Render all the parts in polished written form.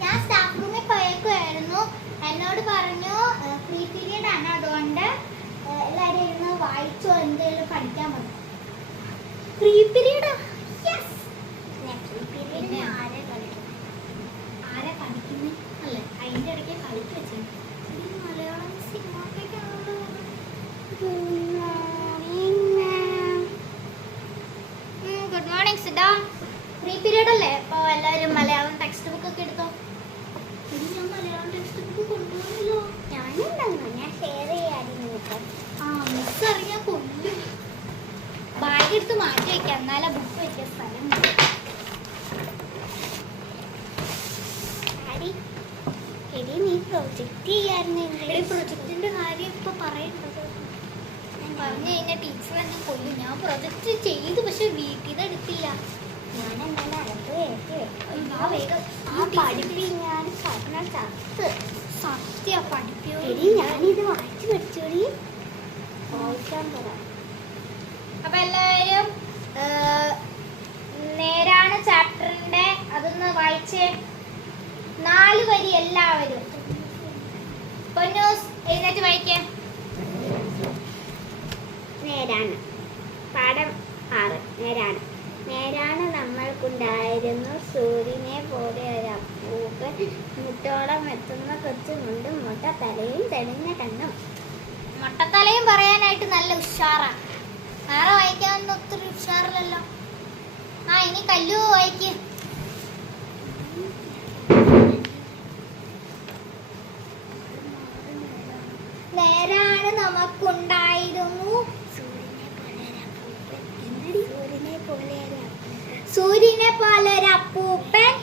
ഞാൻ സ്റ്റാഫ് റൂമിൽ പോയേക്കുമായിരുന്നു. എന്നോട് പറഞ്ഞു ഫ്രീ പീരീഡ് ആണ്, അതുകൊണ്ട് എല്ലാവരും ഇരുന്ന് വായിച്ചോ എന്തെങ്കിലും പഠിക്കാൻ പറ്റും. ഫ്രീ പീരീഡ് ആരെ പഠിക്കുന്നേ അല്ലേ? അതിൻ്റെ ഇടയ്ക്ക് കളിക്ക് വെച്ചു. മലയാളം സിനിമയ്ക്കാണല്ലോ. ഗുഡ് മോർണിംഗ് സിഡ. ഫ്രീ പീരീഡ് അല്ലേ? അപ്പോൾ എല്ലാവരും മലയാളം ടെക്സ്റ്റ് ബുക്ക് ഒക്കെ എടുത്തോ. ഞാൻ മലയാളം ടെക്സ്റ്റ് ബുക്ക് കൊണ്ടുപോകണല്ലോ. ഞാനുണ്ടല്ലോ, ഞാൻ ഷെയർ ചെയ്യാമായിരുന്നു. ആ മിസ് അറിയാൻ കൊല്ലും. ബാഗ് എടുത്ത് മാറ്റി വയ്ക്കാം, എന്നാലേ ബുക്ക് വയ്ക്കാൻ സ്ഥലം. എടി നീ പ്രൊജക്റ്റ് ചെയ്യാറുണ്ട്. പ്രൊജക്റ്റിന്റെ കാര്യം ഇപ്പൊ പറയേണ്ടത് പറഞ്ഞു കഴിഞ്ഞാൽ ടീച്ചർ എന്നെ കൊല്ലും. ഞാൻ പ്രൊജക്റ്റ് ചെയ്തു, പക്ഷെ വീട്ടിൽ നിന്ന് എടുത്തില്ല. ഞാൻ എന്താണ് അകത്ത് സത്യ പഠിപ്പോ. ഞാനിത് വായിച്ചു പഠിച്ചോടി. വായിക്കാൻ പറ. അപ്പൊ എല്ലാവരും നേരാണ് ചാപ്റ്ററിന്റെ അതൊന്ന് വായിച്ചേ. 4 വരി എല്ലാവരും. പൊന്നൂസ് എഴുന്നേറ്റ് വായിക്കേ. നേരാണ്. പാഠം 6. നേരാണ്. നേരാണ് നമ്മൾക്കുണ്ടായിരുന്നു സൂര്യനെ പോലെ ഒരു അപ്പൂപ്പൻ, മുട്ടോളം എത്തുന്ന കൊച്ചുമുണ്ടും മുട്ടത്തലയും തെളിഞ്ഞ കണ്ണും. മുട്ടത്തലയും പറയാനായിട്ട് നല്ല ഉഷാറാ. വേറെ വായിക്കാനൊന്നും ഒത്തിരി ഉഷാറില്ലല്ലോ. ആ ഇനി കല്ലു വായിക്ക്. നേരാണ് നമുക്കുണ്ടായിരുന്നു സൂര്യനെ പോലെ ഒരു അപ്പൂപ്പൻ,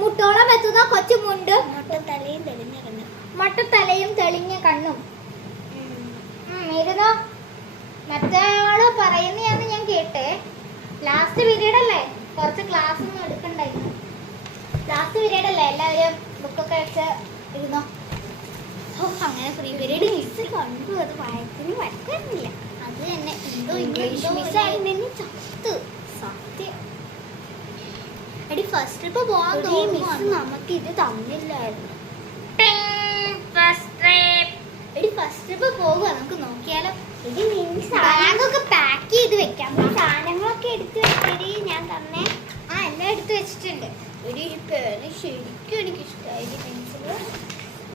മുട്ടോളം എത്തുന്ന കൊച്ചുമുണ്ട്, മുട്ടത്തലയും തെളിഞ്ഞ കണ്ണും. ഇരുന്നോ. മറ്റയാള് പറയുന്നതാന്ന് ഞാൻ കേട്ടേ. ലാസ്റ്റ് പീരീഡ് അല്ലേ, കുറച്ച് ക്ലാസ് ഒന്നും എടുക്കണ്ടായിരുന്നു. ലാസ്റ്റ് പീരീഡ് അല്ലേ, എല്ലാവരും ബുക്കൊക്കെ വെച്ച് ഇരുന്നോ. അങ്ങനെ ഫ്രീ പീരീഡ് മിസ് കണ്ടു. അത് വായിച്ചിന് വഴക്കുന്നില്ല. അത് തന്നെ എന്തോ ഇംഗ്ലീഷ് മിസ്സായിരുന്നു ചത്ത്. സത്യം എടി ഫസ്റ്റ് ട്രിപ്പ് പോകാൻ തോന്നുന്നു. നമുക്ക് ഇത് തന്നില്ലായിരുന്നു.